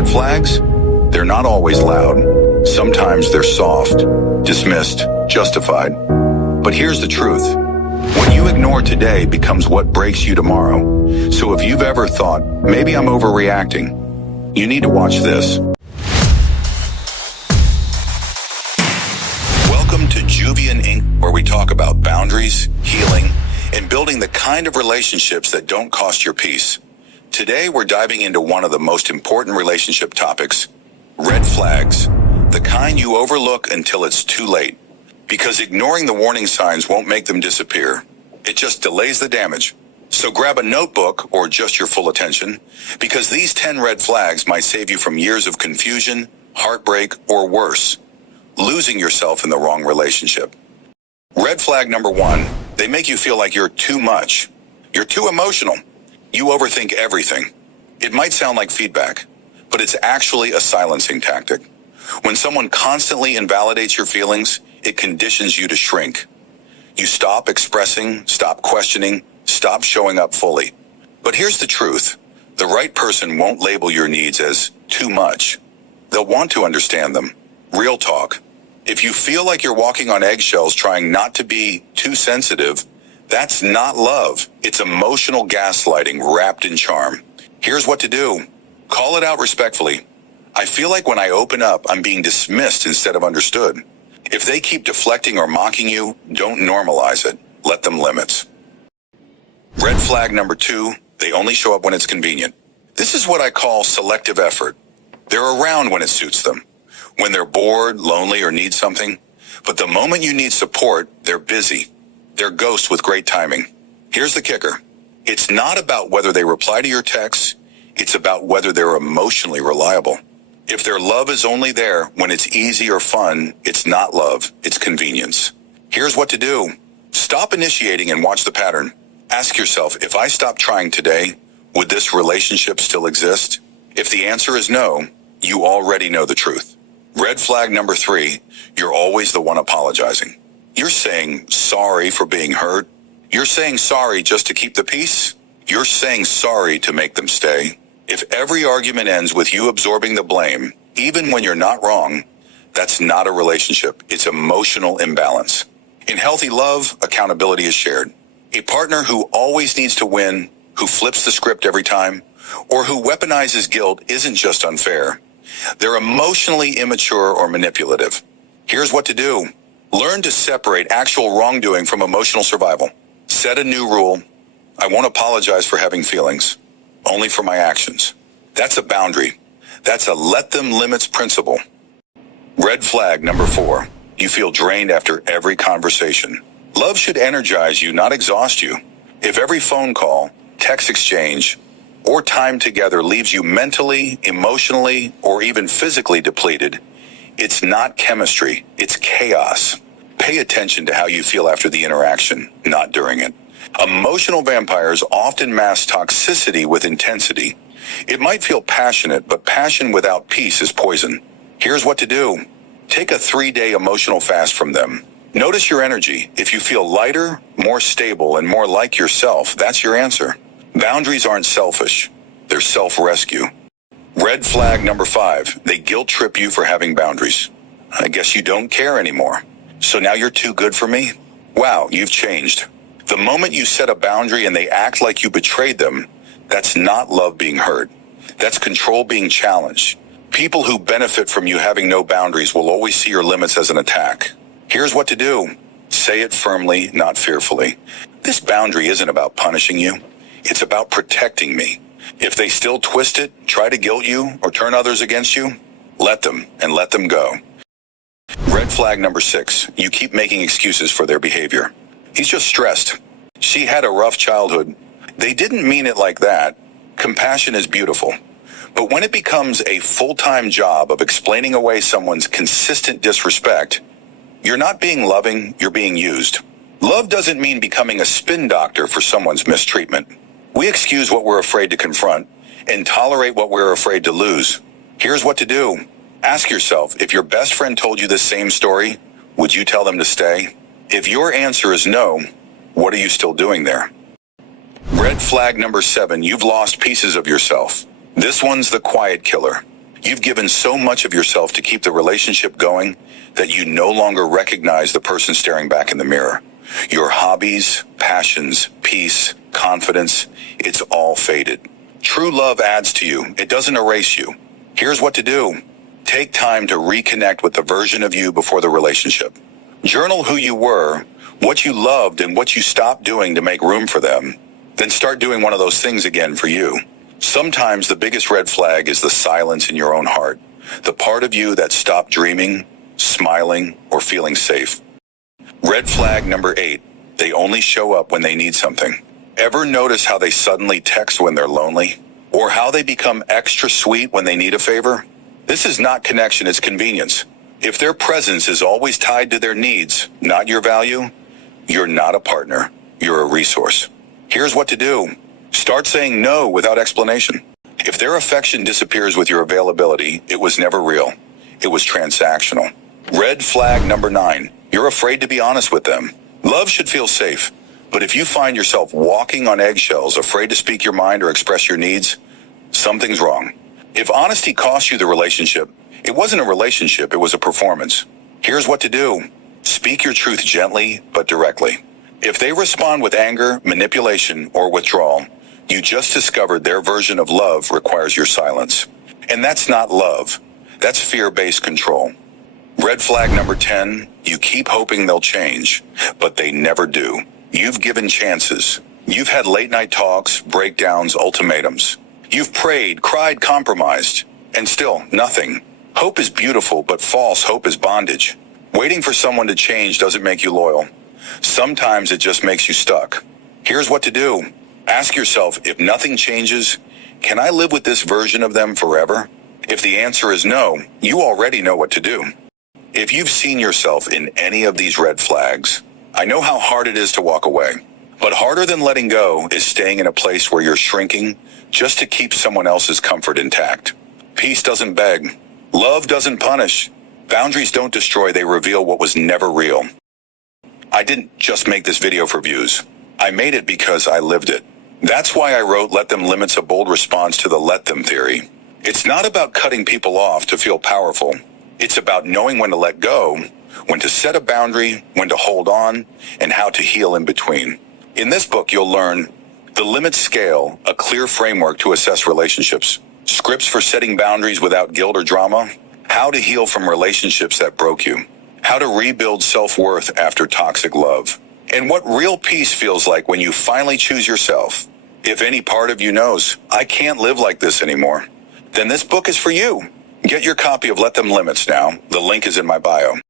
red flags? They're not always loud. Sometimes they're soft, dismissed, justified. But here's the truth. What you ignore today becomes what breaks you tomorrow. So if you've ever thought, maybe I'm overreacting, you need to watch this. Welcome to Juvian Inc., where we talk about boundaries, healing, and building the kind of relationships that don't cost your peace. Today, we're diving into one of the most important relationship topics, red flags, the kind you overlook until it's too late. Because ignoring the warning signs won't make them disappear. It just delays the damage. So grab a notebook or just your full attention, because these 10 red flags might save you from years of confusion, heartbreak, or worse, losing yourself in the wrong relationship. Red flag number 1, they make you feel like you're too much. You're too emotional. You overthink everything. It might sound like feedback, but it's actually a silencing tactic. When someone constantly invalidates your feelings, it conditions you to shrink. You stop expressing, stop questioning, stop showing up fully. But here's the truth. The right person won't label your needs as too much. They'll want to understand them. Real talk. If you feel like you're walking on eggshells trying not to be too sensitive, that's not love. It's emotional gaslighting wrapped in charm. Here's what to do. Call it out respectfully. I feel like when I open up, I'm being dismissed instead of understood. If they keep deflecting or mocking you, don't normalize it. Let them limits. Red flag number 2, they only show up when it's convenient. This is what I call selective effort. They're around when it suits them, when they're bored, lonely, or need something. But the moment you need support, they're busy. They're ghosts with great timing. Here's the kicker. It's not about whether they reply to your texts. It's about whether they're emotionally reliable. If their love is only there when it's easy or fun, it's not love, it's convenience. Here's what to do. Stop initiating and watch the pattern. Ask yourself, if I stop trying today, would this relationship still exist? If the answer is no, you already know the truth. Red flag number 3, you're always the one apologizing. You're saying sorry for being hurt. You're saying sorry just to keep the peace. You're saying sorry to make them stay. If every argument ends with you absorbing the blame, even when you're not wrong, that's not a relationship. It's emotional imbalance. In healthy love, accountability is shared. A partner who always needs to win, who flips the script every time, or who weaponizes guilt isn't just unfair. They're emotionally immature or manipulative. Here's what to do. Learn to separate actual wrongdoing from emotional survival. Set a new rule. I won't apologize for having feelings, only for my actions. That's a boundary. That's a let them limits principle. Red flag number 4, you feel drained after every conversation. Love should energize you, not exhaust you. If every phone call, text exchange, or time together leaves you mentally, emotionally, or even physically depleted, it's not chemistry, it's chaos. Pay attention to how you feel after the interaction, not during it. Emotional vampires often mask toxicity with intensity. It might feel passionate, but passion without peace is poison. Here's what to do. Take a 3-day emotional fast from them. Notice your energy. If you feel lighter, more stable, and more like yourself, that's your answer. Boundaries aren't selfish. They're self-rescue. Red flag number 5, they guilt trip you for having boundaries. I guess you don't care anymore. So now you're too good for me? Wow, you've changed. The moment you set a boundary and they act like you betrayed them, that's not love being hurt. That's control being challenged. People who benefit from you having no boundaries will always see your limits as an attack. Here's what to do. Say it firmly, not fearfully. This boundary isn't about punishing you. It's about protecting me. If they still twist it, try to guilt you, or turn others against you, let them and let them go. Red flag number 6, you keep making excuses for their behavior. He's just stressed. She had a rough childhood. They didn't mean it like that. Compassion is beautiful. But when it becomes a full-time job of explaining away someone's consistent disrespect, you're not being loving, you're being used. Love doesn't mean becoming a spin doctor for someone's mistreatment. We excuse what we're afraid to confront and tolerate what we're afraid to lose. Here's what to do. Ask yourself, if your best friend told you the same story, would you tell them to stay? If your answer is no, what are you still doing there? Red flag number 7, you've lost pieces of yourself. This one's the quiet killer. You've given so much of yourself to keep the relationship going that you no longer recognize the person staring back in the mirror. Your hobbies, passions, peace, confidence, it's all faded. True love adds to you. It doesn't erase you. Here's what to do. Take time to reconnect with the version of you before the relationship. Journal who you were, what you loved, and what you stopped doing to make room for them. Then start doing one of those things again for you. Sometimes the biggest red flag is the silence in your own heart. The part of you that stopped dreaming, smiling, or feeling safe. Red flag number 8. They only show up when they need something. Ever notice how they suddenly text when they're lonely? Or how they become extra sweet when they need a favor? This is not connection, it's convenience. If their presence is always tied to their needs, not your value, you're not a partner, you're a resource. Here's what to do. Start saying no without explanation. If their affection disappears with your availability, it was never real. It was transactional. Red flag number 9. You're afraid to be honest with them. Love should feel safe. But if you find yourself walking on eggshells, afraid to speak your mind or express your needs, something's wrong. If honesty cost you the relationship, it wasn't a relationship, it was a performance. Here's what to do. Speak your truth gently but directly. If they respond with anger, manipulation, or withdrawal, you just discovered their version of love requires your silence. And that's not love. That's fear-based control. Red flag number 10, you keep hoping they'll change, but they never do. You've given chances. You've had late-night talks, breakdowns, ultimatums. You've prayed, cried, compromised, and still nothing. Hope is beautiful, but false hope is bondage. Waiting for someone to change doesn't make you loyal. Sometimes it just makes you stuck. Here's what to do. Ask yourself, if nothing changes, can I live with this version of them forever? If the answer is no, you already know what to do. If you've seen yourself in any of these red flags, I know how hard it is to walk away. But harder than letting go is staying in a place where you're shrinking just to keep someone else's comfort intact. Peace doesn't beg. Love doesn't punish. Boundaries don't destroy, they reveal what was never real. I didn't just make this video for views. I made it because I lived it. That's why I wrote Let Them Limit's a bold response to the let them theory. It's not about cutting people off to feel powerful. It's about knowing when to let go, when to set a boundary, when to hold on, and how to heal in between. In this book, you'll learn the limit scale, a clear framework to assess relationships, scripts for setting boundaries without guilt or drama, how to heal from relationships that broke you, how to rebuild self-worth after toxic love, and what real peace feels like when you finally choose yourself. If any part of you knows, I can't live like this anymore, then this book is for you. Get your copy of Let Them Limits now. The link is in my bio.